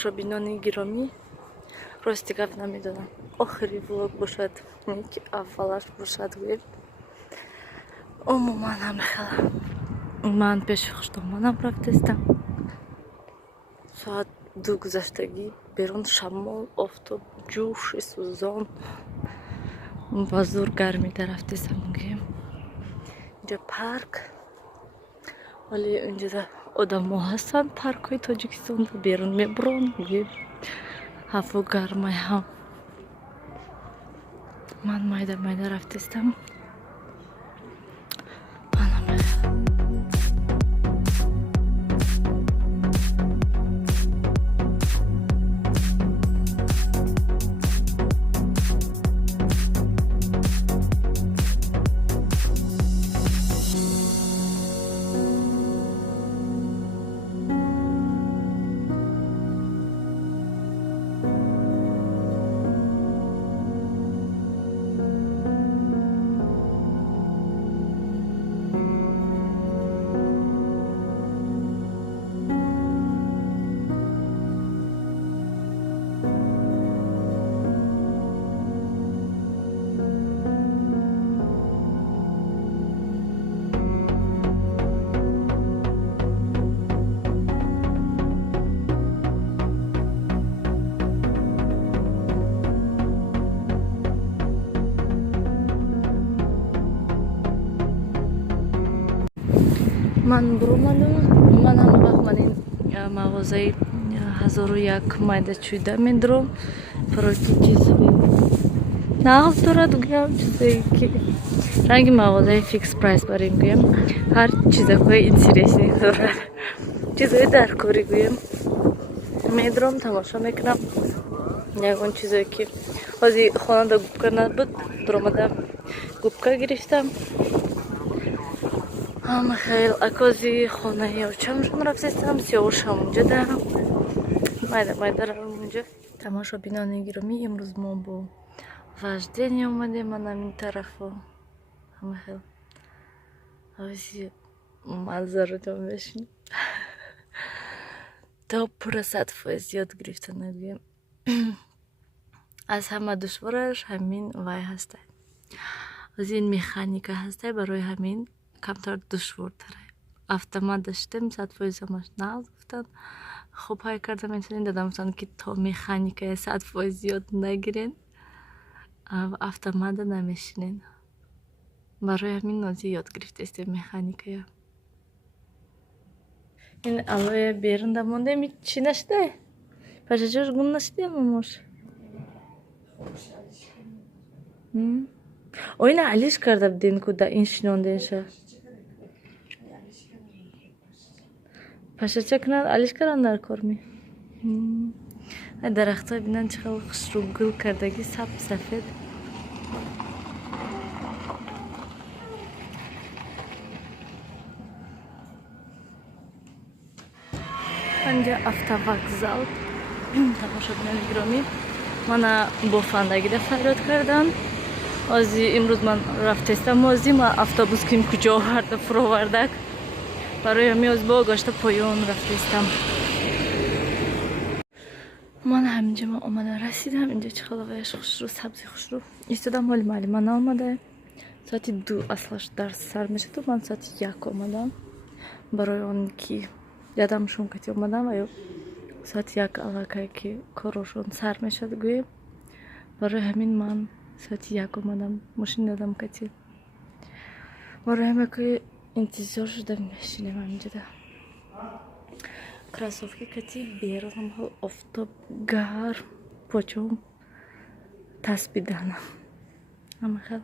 тамошобинони гироми, рости гап намедонам охири влог бошад ки аввалаш бошад гӯем. Умуман ҳамехела ман пеши хуштомонам рафтестам. Соат 2 гузаштагӣ берун шамол, офтоб, ҷӯши сӯзон ва зур гармида рафтестам гӯем. Инҷа парк, вале инҷода одамо ҳастанд, паркҳои Тоҷикистонда берун мебурон гӯем. Ҳаво гармай ҳам. Ман майда рафтестам. Ман буромадам. Ман ҳама вақт ман ин мағозаи 1001 майдачӯйда медурам. Фароки чизи нағз дорад гӯям, чизае ки ранги мағозаи фикс прайс барем гӯям. Ҳар чизакҳои интересни дорад. Чизҳои даркорӣ гӯям медурам, тамошо мекунам. Ягон чизое ки ҳозир хонада губка набуд, дуромадам губка гирифтам. Хел акази хонаи очамшон рафтестам, Сиёвушам унҷа дарам. Майда равам унҷа. Тамошобинони гиромӣ, имрӯз мо бо вождение омадем, манам ин тарафо. Ҳама хел ависи манзаро ҷомешин. То пура 100% ёд гирифта нагӯем. Аз ҳама душвораш ҳамин вай ҳастай. Аз ин механика ҳастай, барои ҳамин камтар душвортара. Автомат даштем, 100% ҳамаш нағз гуфтанд. Хуб ҳай кардам интернет дадам, гуфтанд ки то механикаи 100% ёд нагирен, автомата намешинен. Барои ҳамин ҳозир ёд гирифтестем механикая. Ин алоя берунда мондем, чӣ нашидай? Пашачош гум нашидем мамош? Ойна алиш карда биден куда ин шинонденша. Пашача кунад алиш кардан дар корми. Дарахтҳои бинан чӣ хел хушрӯ гул кардагӣ, сафед. Анҷа автовокзал. Тамошобинони гиромӣ, мана бофандагида фарёд кардан. Ҳозир имрӯз ман рафтестам, ҳозир ман автобус ким куҷо оварда фуровардак. Барои ҳамин ҳозир бо гашта поён рафтестам. Ман ҳаминҷа ман омада расидам. Инҷа чӣ хел ваяш хушрӯ, сабзи хушрӯ. Истодам ҳоли маълима наомада. Соати 2 аслаш дарс сар мешуд, ман соати 1 омадам. Барои он ки ядам шумкати омадам ва ё соати 1 аллакай ки корошон сар мешуд гӯем. Барои ҳамин ман соати 1 омадам. Мошин дадам кати. Барои ҳамин ки интизор шуда мешинем ҳаминҷода. Кросовки кати берунам, ҳол офтоб гарм, почом таспиданам. Ҳама хел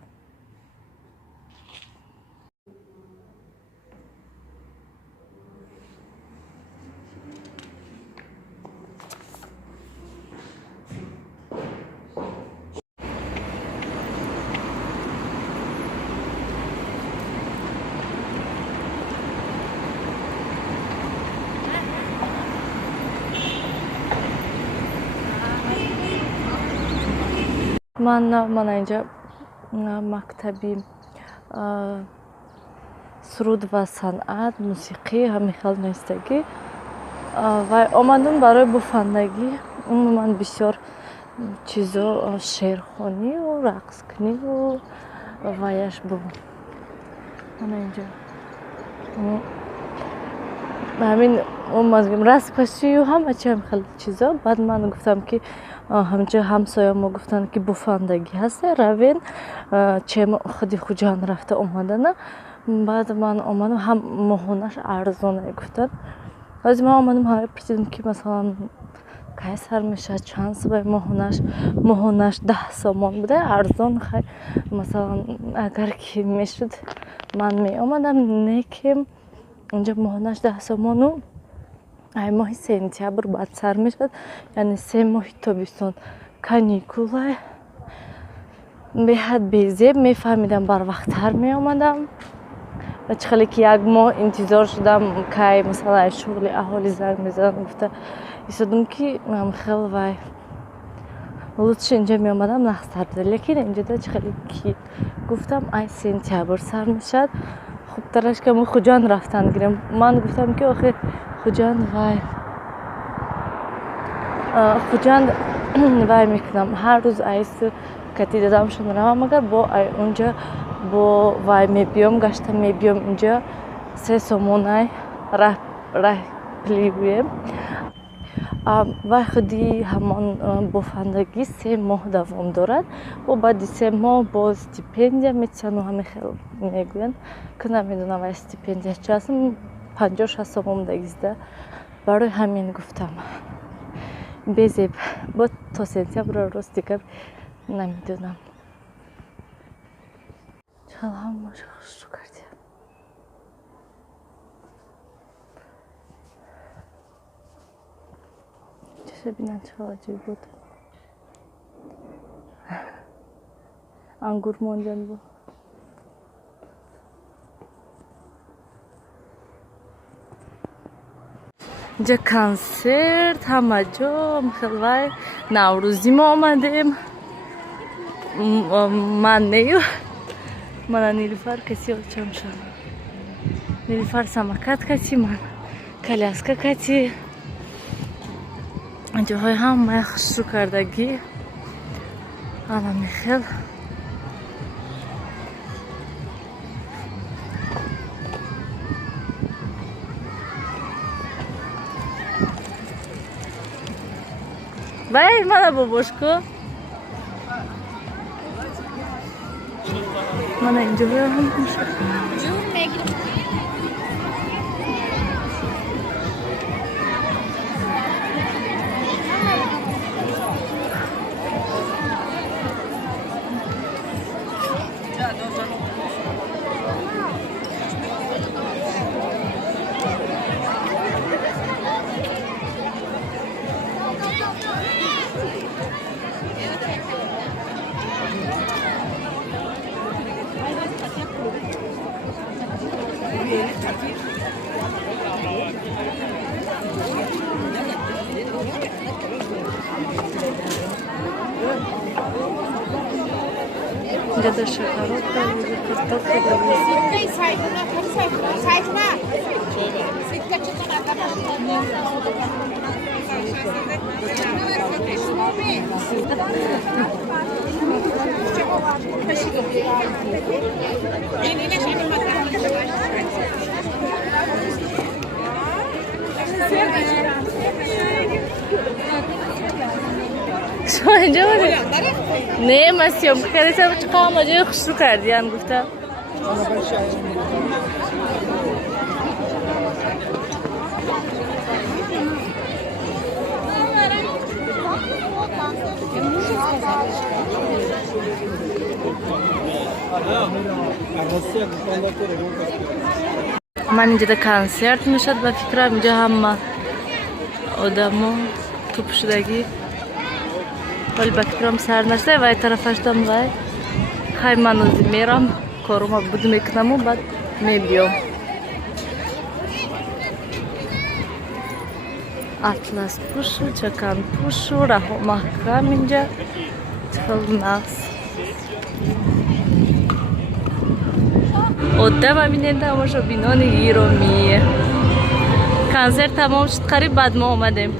ман инҷа мактаби суруд ва санъат, мусиқӣ, ҳамин хел нестагӣ вай омадем барои буфандагӣ. Умуман бисёр чизо шерхонию рақскунию ваяш бу ана инҷо ҳамин омадем распашию ҳама чи ҳам хеле чизо. баъд ман гуфтам ки ҳамҷо ҳамсоямо гуфтанд ки буфандагӣ ҳасте равен чема худи хуҷанд рафта омадана. баъд ман омадам ҳам моҳонаш арзоне гуфтанд. ҳозир ман омадам ҳамаи пурсидам ки масалан кай сар мешавад чанд субай моҳонаш 10 сомон буда арзон хай масалан агар ки мешуд ман меомадам не ки онҷа моҳонаш 10 сомону ай моҳи сентябр баъд сар мешавад яъне 3 моҳи тобистон каникулай беҳад безеб мефаҳмидам барвақттар меомадам. чӣ хеле ки як моҳ интизор шудам кай масалан шуғли аҳолӣ занг мезанад гуфта истодам ки хел вай лутши инҷа меомадам нахстар буда лекин инҷода чӣ хеле ки гуфтам ай сентябр сар мешавад хубтараш ки мо хуҷанд рафтан гирем. ман гуфтам ки охир хуҷанд вай мекунам ҳар рӯз айсу кати додамшон равам агар бо ай онҷа бо вай мебиём гашта мебиём инҷа 3 сомонай раҳ пливуем. вай худи ҳамон буфандагӣ 3 моҳ давом дорад. бо баъди 3 моҳ бо стипендия метисану ҳаме хел мегӯянд ки намедонам вай стипендия чи аст. 50-60 сомон дагизда барои ҳамин гуфтам безеб бо то сентябр рост декабр намедонам. ҳамаша хушу кардем. чаша бинам чӣ ҳолаҷой буд. ангур мондан бу инҷа консерт ҳама ҷо хелвай наврӯзӣ мо омадем. ман нею мана нилуфар каси очам шад нилуфар самакат кати ман коляска кати ҷоҳои ҳамаи хушрӯ кардагӣ ана мехел вай мана бобошко мана инҷоҳои ҳам мешад. Где-то шоколадка, картофель. شما اینجا بودید؟ نه من سیام کردم چقدر ماجرای خوش رو کردیم گفتم من اینجا کنسرت میشد و فکرم اینجا همه آدما توپ شدگی ولی با فکرم سر نشده و طرفش دم وای خیلی من از میرم کارم بود میکنم و بعد میبیام اطلس پوشو چکن پوشو راه محکم اینجا خیلی ناس odda va minenda tamoshabinoni гироми концерт тамом шуд, қариб баъд мо омадем.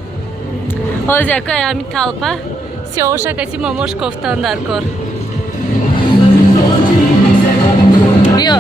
ҳозир якои ҳамин талпа Сиёвуша каси мамош кофтан дар кор. Биё.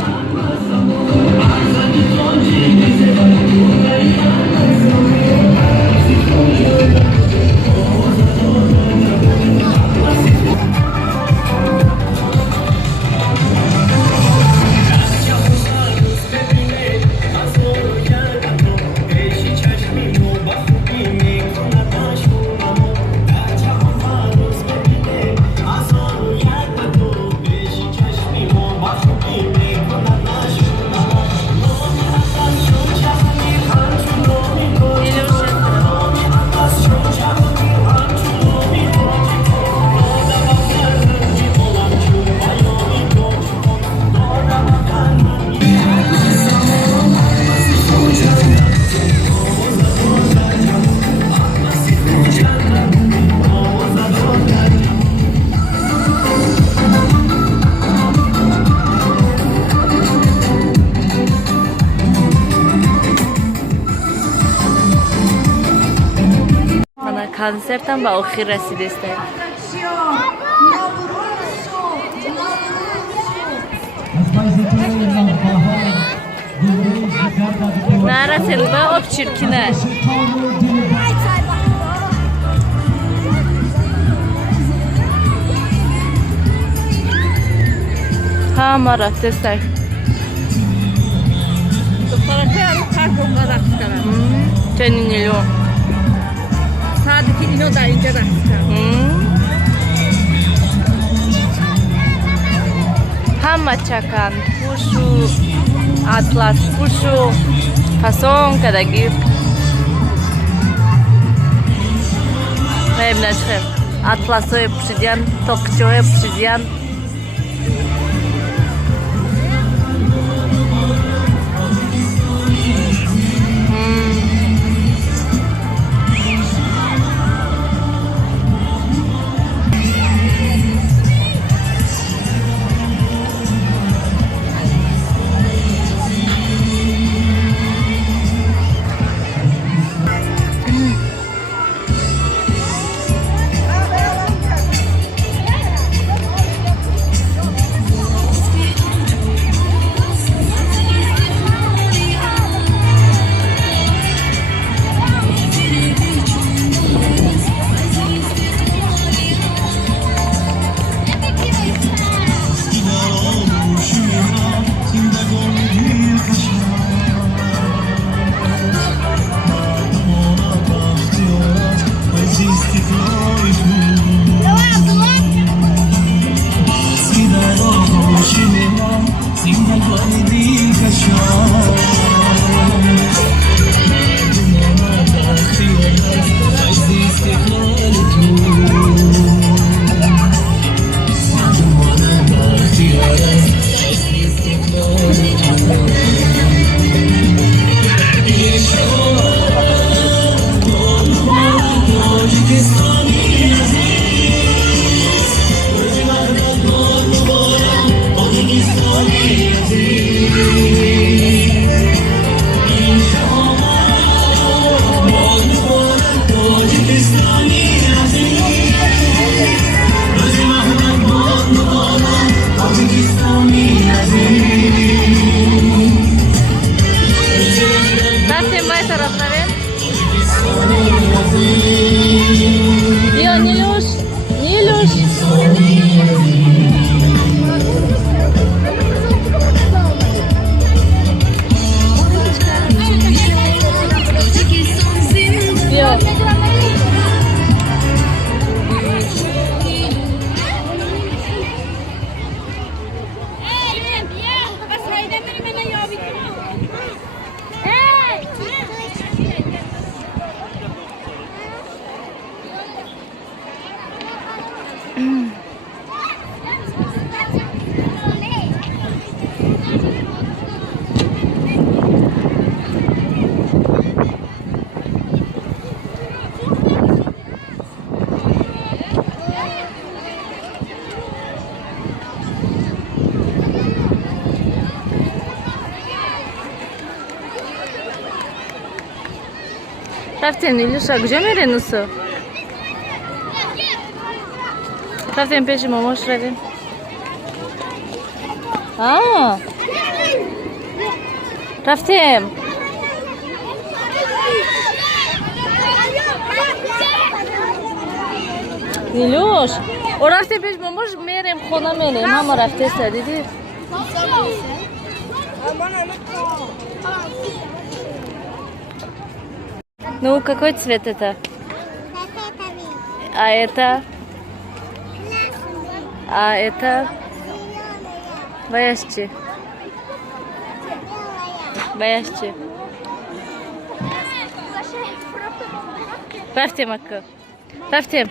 Концертам ба охир расидестем. Нарасел ба об чиркина. Ҳама рафтестай. Чанин илё. Sadece ino da ince rasta. Hamma чакан, пушу, атлас, пушу, фасон кадаги. Мебнашхем, атласои пушидян, токчои пушидян. Рафтем, Нилуша, где меренусу? Рафтем, пеши, мамош, равим. Рафтем. Нилуш, о рафтем пеш, мамош, мерем, хона мерем. Мама рафте садиди. Ну, какой цвет это? А это? А это? Баяшчи. Баяшчи. Рафтем, Акка. Рафтем.